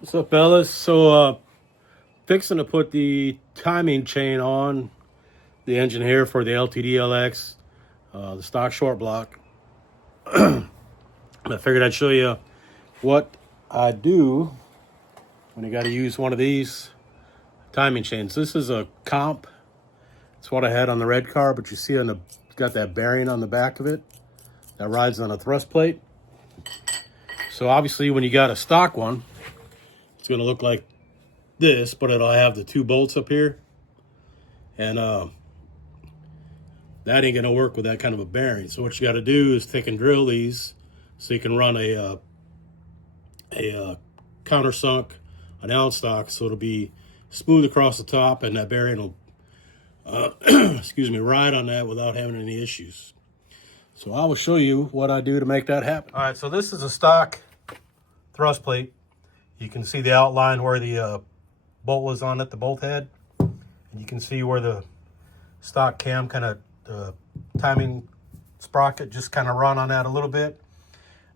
What's up, fellas? Fixing to put the timing chain on the engine here for the LTD-LX, the stock short block. I figured I'd show you what I do when you got to use one of these timing chains. This is a comp. It's what I had on the red car, but you see it's got that bearing on the back of it that rides on a thrust plate. So obviously, when you got a stock one, it's going to look like this, but it'll have the two bolts up here, and that ain't gonna work with that kind of a bearing. So what you got to do is take and drill these so you can run a countersunk, an Allen stock, so it'll be smooth across the top, and that bearing will excuse me, ride on that without having any issues. So I will show you what I do to make that happen. All right, so this is a stock thrust plate. You can see the outline where the bolt was on it, the bolt head. And you can see where the stock cam kind of, the timing sprocket just kind of run on that a little bit.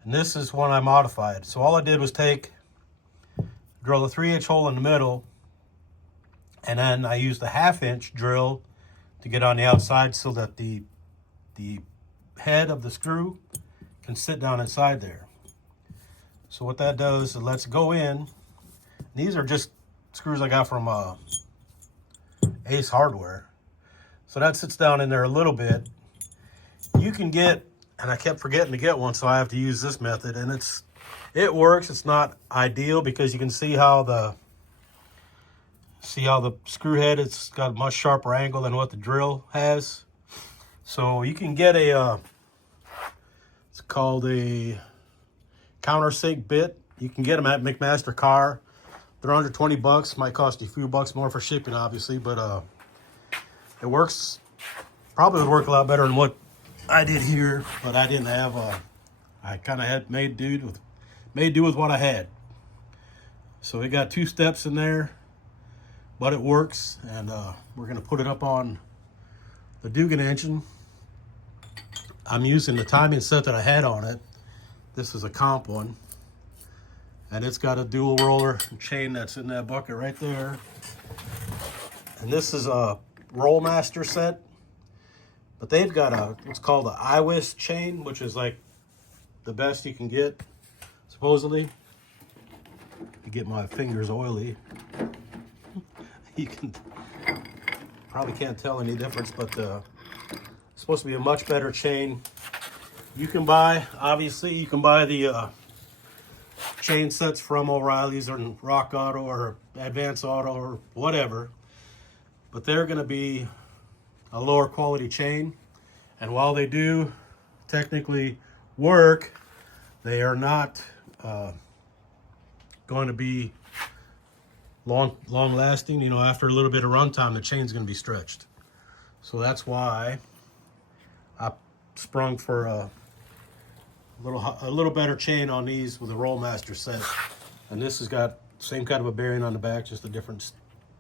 And this is one I modified. So all I did was drill a 3/8 hole in the middle, and then I used a 1/2 inch drill to get on the outside so that the head of the screw can sit down inside there. So what that does is it lets it go in. These are just screws I got from Ace Hardware. So that sits down in there a little bit. You can get, and I kept forgetting to get one, so I have to use this method, and it works. It's not ideal because you can see how the screw head, it's got a much sharper angle than what the drill has. So you can get it's called a countersink bit. You can get them at McMaster Car. They're under 20 bucks. Might cost you a few bucks more for shipping, obviously, but it works. Probably would work a lot better than what I did here, but I didn't have I kind of had made do with what I had. So it got 2 steps in there, but it works, and we're gonna put it up on the Dugan engine. I'm using the timing set that I had on it. This is a comp one, and it's got a dual roller chain that's in that bucket right there. And this is a Rollmaster set, but they've got what's called an iWis chain, which is like the best you can get, supposedly. To get my fingers oily, you can probably can't tell any difference, but it's supposed to be a much better chain. You can buy the chain sets from O'Reilly's or Rock Auto or Advance Auto or whatever, but they're going to be a lower quality chain, and while they do technically work, they are not going to be long lasting. You know, after a little bit of runtime, the chain's going to be stretched. So that's why I sprung for a little better chain on these with a Rollmaster set. And this has got the same kind of a bearing on the back, just a different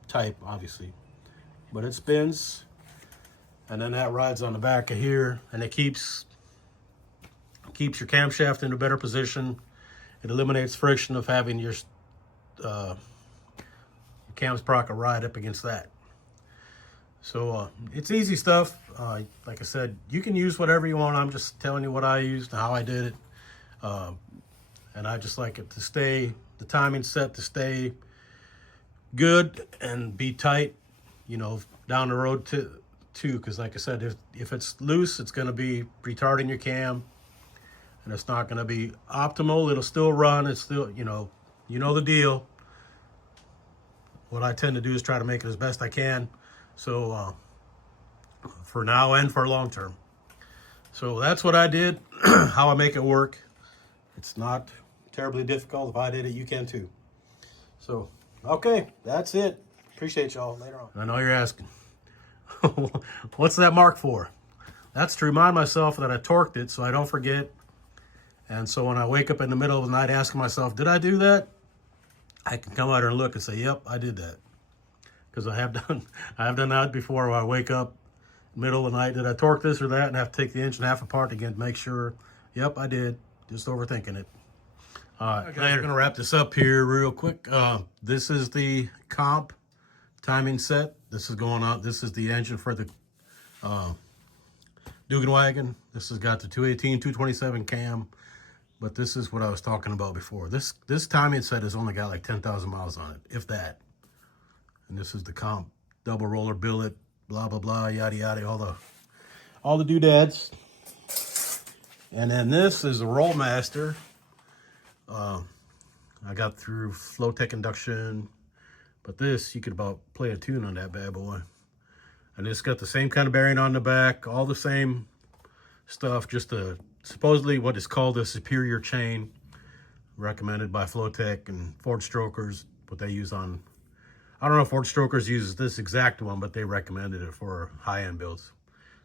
type, obviously. But it spins, and then that rides on the back of here, and it keeps your camshaft in a better position. It eliminates friction of having your cam sprocket ride up against that. So it's easy stuff. Like I said, you can use whatever you want. I'm just telling you what I used and how I did it. And I just like it to stay, the timing set to stay good and be tight, you know, down the road too. Because like I said, if it's loose, it's going to be retarding your cam, and it's not going to be optimal. It'll still run. It's still, you know the deal. What I tend to do is try to make it as best I can. So for now and for long term. So that's what I did, how I make it work. It's not terribly difficult. If I did it, you can too. So, okay, that's it. Appreciate y'all. Later on. I know you're asking, what's that mark for? That's to remind myself that I torqued it so I don't forget. And so when I wake up in the middle of the night asking myself, did I do that? I can come out here and look and say, yep, I did that. Because I have done that before, where I wake up middle of the night, did I torque this or that, and have to take the engine half apart again to make sure, yep, I did. Just overthinking it. All right, I'm gonna wrap this up here real quick. This is the comp timing set. This is going on. This is the engine for the Wagon. This has got the 218, 227 cam, but this is what I was talking about before. This timing set has only got like 10,000 miles on it, if that. And this is the comp double roller billet, blah blah blah, yada yada, all the doodads. And then this is the Rollmaster. I got through Flowtech induction, but this, you could about play a tune on that bad boy. And it's got the same kind of bearing on the back, all the same stuff, just supposedly what is called a superior chain, recommended by Flowtech and Ford Strokers, what they use on, I don't know if Ford Strokers uses this exact one, but they recommended it for high-end builds.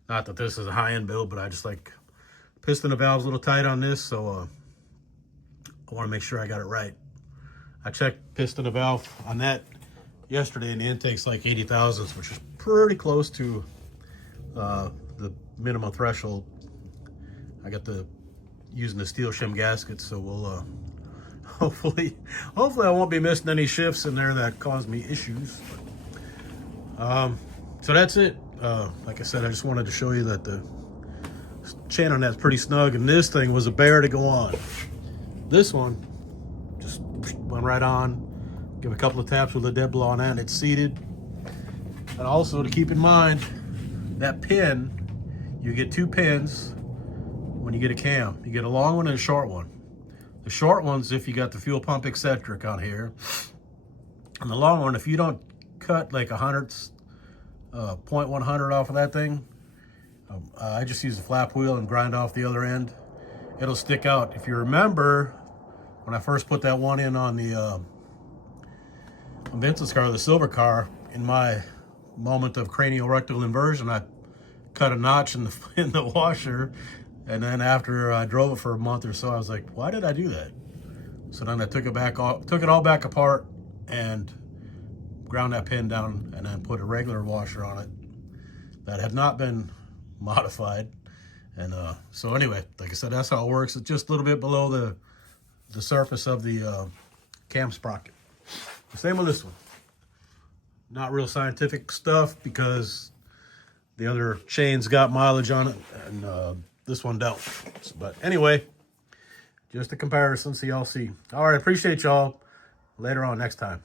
Not that this is a high-end build, but I just like piston and valves a little tight on this, so I want to make sure I got it right. I checked piston and valve on that yesterday, and the intake's like 80 thousandths, which is pretty close to the minimum threshold. I got using the steel shim gaskets, so we'll hopefully I won't be missing any shifts in there that cause me issues. So that's it. Like I said, I just wanted to show you that the chain on that's pretty snug, and this thing was a bear to go on. This one just went right on. Give a couple of taps with a dead blow on that, and it's seated. And also to keep in mind, that pin, you get two pins when you get a cam. You get a long one and a short one. The short one's if you got the fuel pump eccentric on here. And the long one, if you don't cut like a hundredths, 0.100 off of that thing, I just use a flap wheel and grind off the other end. It'll stick out. If you remember, when I first put that one in on the Vincent's car, the silver car, in my moment of cranial rectal inversion, I cut a notch in the washer, and then after I drove it for a month or so, I was like, why did I do that? So then I took it all back apart and ground that pin down, and then put a regular washer on it that had not been modified. And so anyway, like I said, that's how it works. It's just a little bit below the surface of the cam sprocket. Same with this one. Not real scientific stuff because the other chain's got mileage on it, and this one don't. But anyway, just a comparison, so y'all see. All right, appreciate y'all. Later on, next time.